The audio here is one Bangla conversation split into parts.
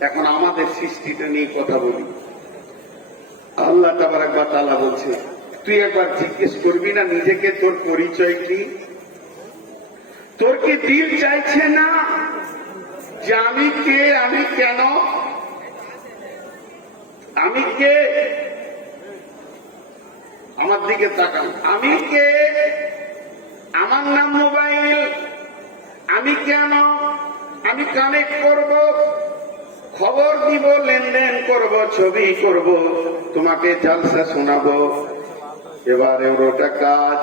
এখন আমাদের সৃষ্টিটা নিয়ে কথা বলি। আল্লাহ তাবার একবার তালা বলছে, তুই একবার জিজ্ঞেস করবি না নিজেকে তোর পরিচয় কি? তোর কি দিল চাইছে না যে আমি কে, আমি কেন? আমি কে? আমার দিকে তাকান। আমি কে? আমার নাম মোবাইল। আমি কেন? আমি কানেক্ট করব? খবর দিব, লেনদেন করব, ছবি করব, তোমাকে জালসা শোনাবো। এবার ওটা কাজ।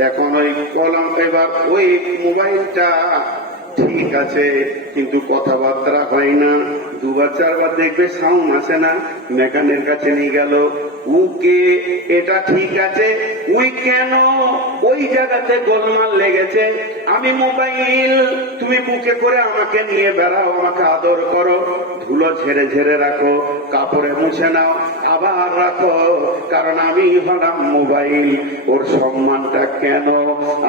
এখন ওই কলম, এবার ওই মোবাইলটা ঠিক আছে, কিন্তু কথাবার্তা হয় না। দুবার, চারবার দেখবে সাউন্ড আসে না। মেকানের কাছে নিয়ে গেল, উকে, এটা ঠিক আছে? উই কেন ওই জায়গাতে গোলমাল লেগেছে। আমি মোবাইল, তুমি বুকে করে আমাকে নিয়ে বেড়াও, আমাকে আদর করো। ধুলো ঝেড়ে ঝেড়ে রাখো, কাপড়ে মুছে নাও, আবার রাখো, কারণ আমি হলাম মোবাইল। ওর সম্মানটা কেন,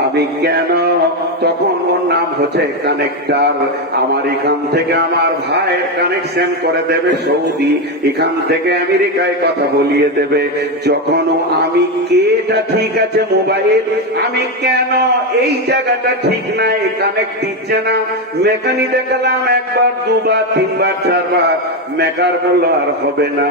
আমি কেন, তখন নাম হচ্ছে কানেক্টার আমার এখান থেকে আমার ভাইয়ের কানেকশন করে দেবে, সৌদি। এখান থেকে আমেরিকায় কথা বলিয়ে দেবে। যখন আমি কেটা ঠিক আছে মোবাইল, আমি কেন এই জায়গাটা ঠিক নাই? কানেক্ট দিচ্ছে না। মেকানি দেখালাম একবার, দুবার, তিনবার, চারবার। মেকার বলল আর হবে না।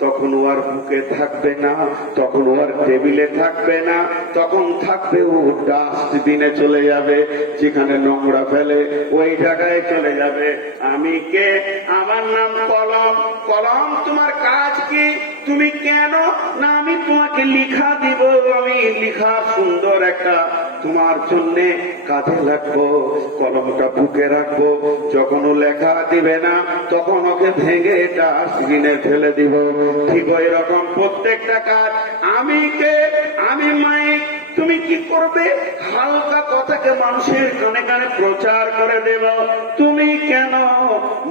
তখন ও আর বুকে থাকবে না, তখন ও আর টেবিলে থাকবে না, তখন থাকবে ও ডাস্টবিনে চলে যাবে, যেখানে নোংরা ফেলে ওই জায়গায় চলে যাবে। আমি কে? আমার নাম কলম। কলম, তোমার কাজ কি? তুমি কেন? না, আমি তোমাকে লিখা দিব। আমি লিখা সুন্দর একটা তোমার জন্য কাঁধে লাগবো কলমটা বুকে রাখব। যখন ও লেখা দিবে না, তখন ওকে ভেঙে ডাস্টবিনে ফেলে দিব। ঠিক ওই রকম প্রত্যেকটা কাজ আমি কে? আমি কি করবে? হালকা কথাকে মানুষের কানে কানে প্রচার করে দেব। তুমি কেন?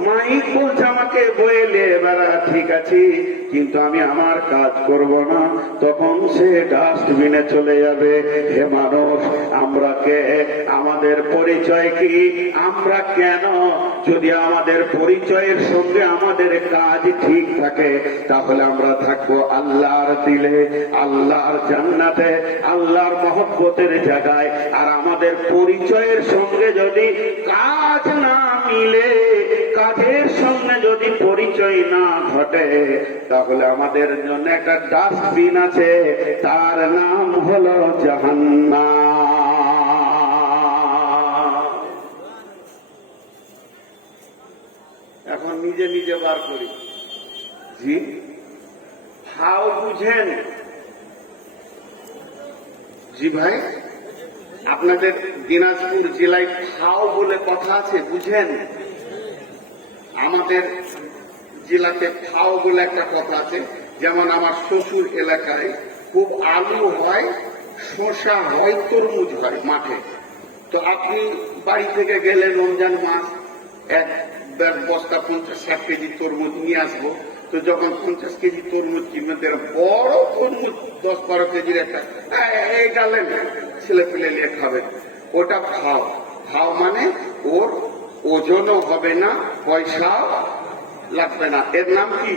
মাইক বলছে আমাকে বইলে বেড়া, ঠিক আছে, কিন্তু আমি আমার কাজ করব না। তখন সে ডাস্টবিনে চলে যাবে। হে মানুষ, আমরা কে? আমাদের পরিচয় কি? আমরা কেন? যদি আমাদের পরিচয়ের সঙ্গে আমাদের কাজ ঠিক থাকে, তাহলে আমরা থাকব আল্লাহর দিলে, আল্লাহর জান্নাতে, আল্লাহর মহব্বতের জায়গায়। আর আমাদের পরিচয়ের সঙ্গে যদি কাজ না মিলে কাজের সঙ্গে যদি পরিচয় না ঘটে তাহলে আমাদের জন্য একটা ডাস্টবিন আছে। তার নাম হলো জাহান্না এখন নিজে নিজে বার করি। জি। হাও বুঝেন জি ভাই, আপনাদের দিনাজপুর জেলায় ফাও বলে কথা আছে, বুঝেন? আমাদের জেলাতে ফাও বলে একটা কথা আছে, যেমন আমার শ্বশুর এলাকায় খুব আলু হয়, শসা হয়, তরমুজ হয় মাঠে। তো আপনি বাড়ি থেকে গেলেন রমজান মাস, এক বস্তা পঞ্চাশ ষাট কেজি তরমুজ নিয়ে আসব। তো যখন পঞ্চাশ কেজি তরমুজ কিনবেন বড় তরমুজ, দশ বারো কেজির একটা ছেলে পেলে নিয়ে খাবে। ওটা খাও। খাও মানে ওর ওজনও হবে না, পয়সাও লাগবে না। এর নাম কি?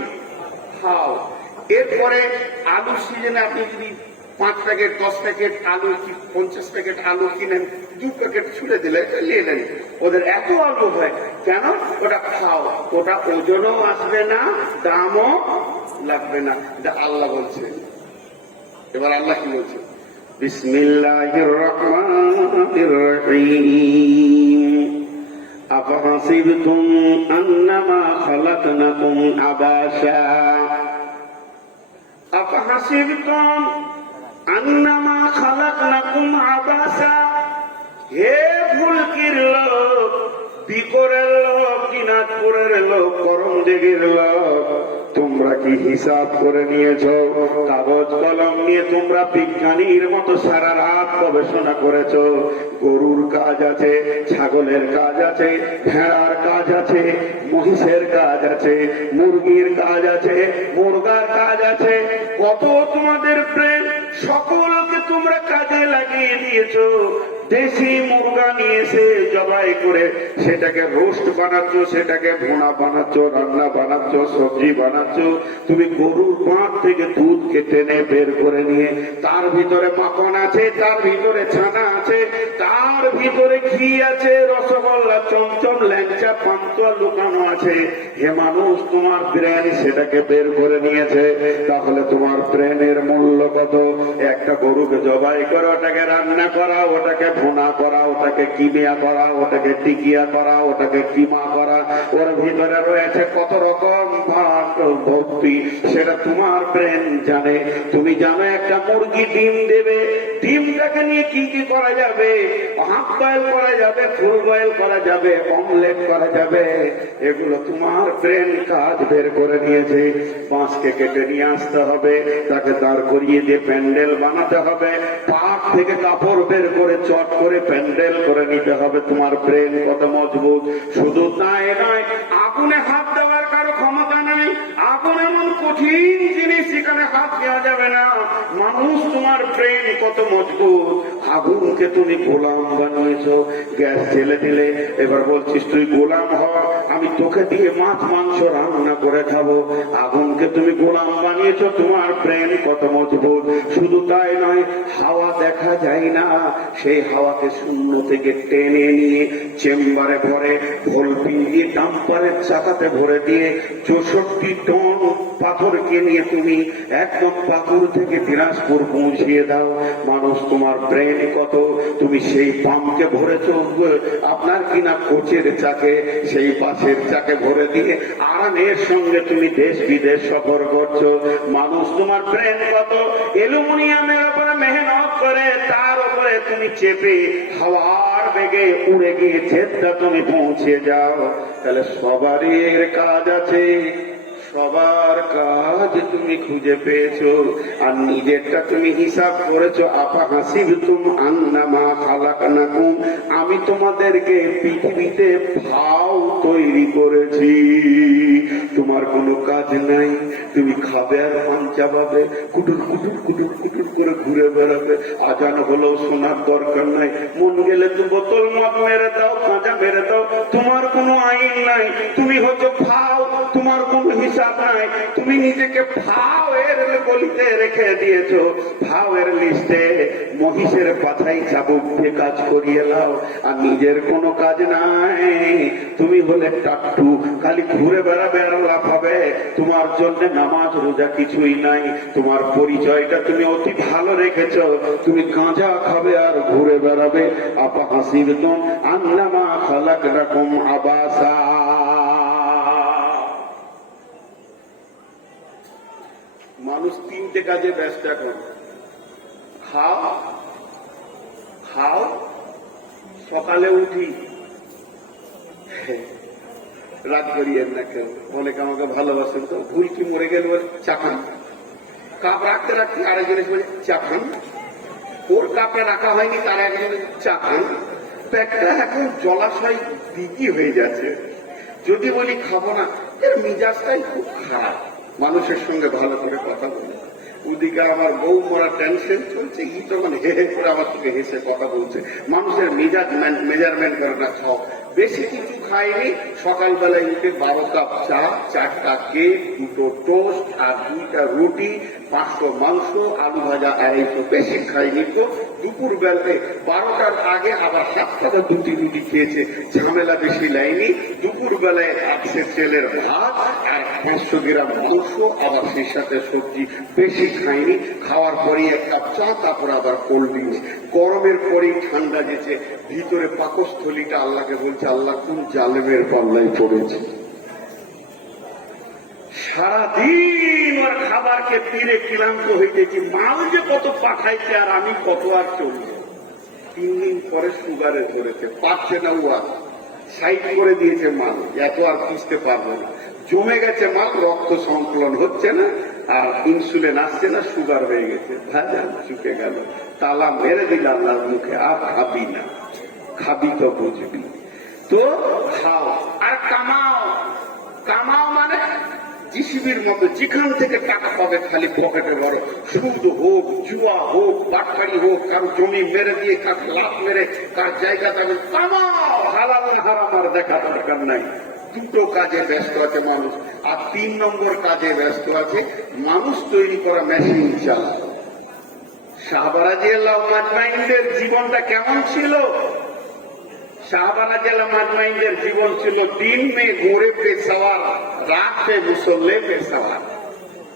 খাও। এরপরে আলুর সিজনে আপনি যদি পাঁচ প্যাকেট দশ প্যাকেট আলু কি পঞ্চাশ প্যাকেট আলু কিনেন দু প্যাকেট ছুড়ে দিলে এটা নিয়ে নেন ওদের এত আলু হয় কেন ওটা খাও ওটা ওজনও আসবে না দামও লাগবে না এটা আল্লাহ বলছে এবার আল্লাহ কি বলছে বিসমিল্লাহির রহমানির রহিম أفحسبتم أنما خلقناكم عباسا أفحسبتم তোমরা কি হিসাব করে নিয়েছ? কাগজ কলম নিয়ে তোমরা বিজ্ঞানীর মতো সারা রাত গবেষণা করেছ? গরুর কাজ আছে, ছাগলের কাজ আছে, ভেড়ার কাজ আছে, মহিষের কাজ আছে, মুরগির কাজ আছে, মুরগার কাজ আছে, কত সকলকে তোমরা কাজে লাগিয়ে দিয়েছ। দেশি মুরগা নিয়ে এসে জবাই করে সেটাকে রোস্ট বানাচ্ছ, সেটাকে ভুনা বানাচ্ছ, রান্না বানাচ্ছ, সবজি বানাচ্ছ। তুমি গরুর পাঁচ থেকে দুধ কেটে নে বের করে নিয়ে, তার ভিতরে মাখন আছে, তার ভিতরে ছানা আছে, তার ভিতরে ঘি আছে, রসগোল্লা, চমচম, ল্যাংচা, পান্তুয়া লুকানো আছে। হে মানুষ, তোমার ব্রেন সেটাকে বের করে নিয়েছে। তাহলে তোমার ব্রেনের মূল্য কত? একটা গরুকে জবাই করে, ওটাকে রান্না করা ওটাকে ভুনা করা, ওটাকে কিমিয়া করা, ওটাকে টিকিয়া করা, ওটাকে কিমা করা, ওর ভিতরে রয়েছে কত রকম ভক্তি, সেটা তোমার ব্রেন জানে। তুমি জানো একটা মুরগি ডিম দেবে, ডিমটাকে নিয়ে কি কি করা যাবে? হাফ বয়েল করা যাবে, ফুল বয়েল করা যাবে, অমলেট করা যাবে। এগুলো তোমার ব্রেন কাজ বের করে নিয়েছে। বাঁশকে কেটে নিয়ে আসতে হবে, তাকে দাঁড় করিয়ে দিয়ে প্যান্ডেল বানাতে হবে। পাক থেকে কাপড় বের করে চট করে প্যান্ডেল করে নিতে হবে, তোমার ব্রেন কত মজবুত? শুধু তাই নয়, আগুনে হাত দেওয়ার কারও ক্ষমতা নাই। আগুন এমন কঠিন জিনিস, এখানে হাত দেওয়া যাবে না। মানুষ তোমার ব্রেন কত মজবুত? আগুনকে তুমি গোলাম বানিয়েছ। গ্যাস জ্বেলে দিলে এবার বলছিস, তুই গোলাম হ, আমি তোকে দিয়ে মাছ, মাংস রান্না করে খাব। আগুনকে তুমি গোলাম বানিয়েছ, তোমার ব্রেন কত মজবুত। শুধু তাই নয়, হাওয়া দেখা যায় না। সেই হাওয়াকে শূন্য থেকে টেনে নিয়ে চেম্বারে ভরে ভোলপিন দিয়ে ডাম্পারের চাকাতে ভরে দিয়ে চৌষট্টি টন পাথরকে নিয়ে তুমি একদম পাথর থেকে দিনাজপুর পৌঁছিয়ে দাও। মানুষ, তোমার ব্রেন কত? তুমি সেই পাম্পকে ভরেছ, আপনার কিনা কোচের চাকে, সেই বাসের চাকে ভরে দিয়ে আরামের সঙ্গে তুমি দেশ বিদেশ সফর করছ। মানুষ, তোমার ব্রেন কত? অ্যালুমিনিয়ামের উপরে মেহনত করে, তার উপরে তুমি চেপে হাওয়ার বেগে উড়ে গিয়ে জেদটা তুমি পৌঁছে যাও। তাহলে সবারই এর কাজ আছে। সবার কাজ তুমি খুঁজে পেয়েছ, আর নিজেরটা তুমি হিসাব করেছ। আপা হাসিব তুম আন্নামা খালাকানাকুম, আমি তোমাদেরকে পৃথিবীতে ভাও তৈরি করেছি। তোমার কোনো কাজ নাই, তুমি খাবে আর পান চাবাবে। কুটুর কুটুর কুটুর কুটুর করে ঘুরে বেড়াবে। আজান হলেও শোনার দরকার নাই। মন গেলে তো বোতল মদ মেরে দাও কাঁচা মেরে দাও। তোমার কোনো আইন নাই। তুমি হচ্ছে ফাও তোমার কোনো হিসাব নাই। তুমি নিজেকে ফাও এর গলিতে রেখে দিয়েছ। ফাও এর লিস্টে মহিষের পাছাই চাবুক দিয়ে কাজ করিয়ে লাও। আর নিজের কোনো কাজ নাই। তুমি হলে টাট্টু। খালি ঘুরে বেড়াবে আর লাভ হবে তোমার জন্য নামাজ, রোজা কিছুই নাই। তোমার পরিচয়টা তুমি অতি ভালো রেখেছ, তুমি গাঁজা খাবে আর ঘুরে বেড়াবে। আপা হাসির তুম আন্নামা খালাক রকম আবাসা। মানুষ তিনটে কাজে ব্যস্ত এখন। খাও খাও, সকালে উঠি। রাগ করিয়েন না কেউ। অনেকে আমাকে ভালোবাসেন তো। ভুল কি মরে গেল? চা খান কাপ রাখতে রাখতে আরেকজন এসে বলে চা ওর কাপে রাখা হয়নি, তার একজন চা পেটটা এখন জলাশয় দিদি হয়ে যাচ্ছে। যদি বলি খাব না, এর মিজাজটাই খুব খারাপ। মানুষের সঙ্গে ভালো করে কথা বলে ওদিকে আমার বউ মরা টেনশন চলছে, ই তখন হে হে করে আমার সঙ্গে হেসে কথা বলছে। মানুষের মেজাজ মেজারমেন্ট করে না, খাও। বেশি কিছু খাইনি, সকালবেলায় উঠে বারো কাপ চা, চারটা কেক, দুটো টোস্ট আর দুইটা রুটি পাঁচশো মাংস, আলু ভাজা আড়াইশো বেশি খাইনি তো দুপুর বেলায় বারোটার আগে আবার সাতটা বা দুটি রুটি খেয়েছে, ঝামেলা বেশি লাইনি দুপুর বেলায় একশো তেলের ভাত আর পাঁচশো গ্রাম মাংস, আবার সেই সাথে সবজি বেশি খাইনি। খাওয়ার পরেই এক কাপ চা, তারপর আবার কোল্ড ড্রিঙ্কস গরমের পরেই ঠান্ডা যেছে, ভিতরে পাকস্থলীটা আল্লাহকে বলছে, আল্লাহ কোন জালেমের পাল্লায় পড়েছে? সারাদিন ওর খাবারকে তীরে ক্লান্ত হইতেছি। মাল যে কত পাঠাইছে আর আমি কত আর চলবে। তিন দিন পরে সুগারে ধরেছে পাচ্ছে না ও আর সাইড করে দিয়েছে মাল, এত আর পুষতে পারবে না। জমে গেছে মাল, রক্ত সংকলন হচ্ছে না, আর ইনসুলিন আসছে না, সুগার হয়ে গেছে। ভাজা, চুকে গেল। তালা মেরে দিল আল্লাহর মুখে, আর খাবি না। খাবি তো বুঝবি। তো খাও। আর কামাও জিসিবির মতো যেখান থেকে টাকা পাবে খালি পকেটে বড় সুদ হোক, জুয়া হোক বাটকারি হোক, কারও জমি মেরে দিয়ে, কার লাভ মেরে, কার জায়গা থাকবে কামাও হালাল না হারাম আর দেখা দরকার নাই। দুটো কাজে ব্যস্ত আছে মানুষ, আর তিন নম্বর কাজে ব্যস্ত আছে, মানুষ তৈরি করা মেশিন চালানো শাহবারাজি আল্লাহ মাজমাইন্দের জীবনটা কেমন ছিল? শাহবারাজি আল্লাহ মাজমাইন্দের জীবন ছিল দিন মে ঘোড়ে পে সওয়ার রাত মুসল্লে পেশাওয়ার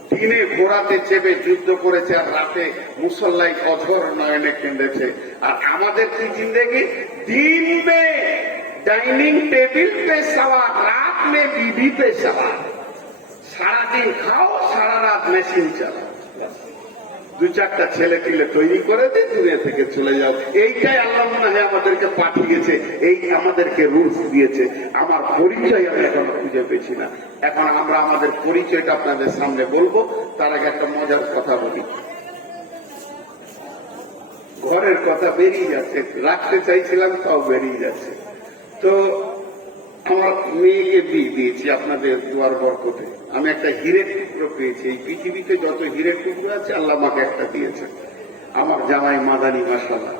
দিনে ঘোড়াতে চেপে যুদ্ধ করেছে আর রাতে মুসল্লাই অঝর নয়নে কেঁদেছে। আর আমাদের কি জিন্দেগি? দিন মে ডাইনিং টেবিল পে সওয়ার রাত মে বিবি পে সওয়ার সারাদিন খাও, সারা রাত মেশিন চালাও। দু চারটা ছেলে পিলে তৈরি করে দিয়ে দুনিয়া থেকে চলে যাও। এইটাই আল্লাহ মনে হয় আমাদেরকে পাঠিয়েছে, এই আমাদেরকে রুলস দিয়েছে। আমার পরিচয় আমি এখন খুঁজে পেয়েছি না। এখন আমরা আমাদের পরিচয়টা আপনাদের সামনে বলব, তার আগে একটা মজার কথা বলি। ঘরের কথা বেরিয়ে যাচ্ছে, রাখতে চাইছিলাম, তাও বেরিয়ে যাচ্ছে। তো আমার মেয়েকে বিয়ে দিয়েছি আপনাদের দুয়ার বরকতে। আমি একটা হীরের টুকরো পেয়েছি। এই পৃথিবীতে যত হীরের টুকরো আছে, আল্লাহ আমাকে একটা দিয়েছে আমার জামাই মাদানি মাসাল্লাহ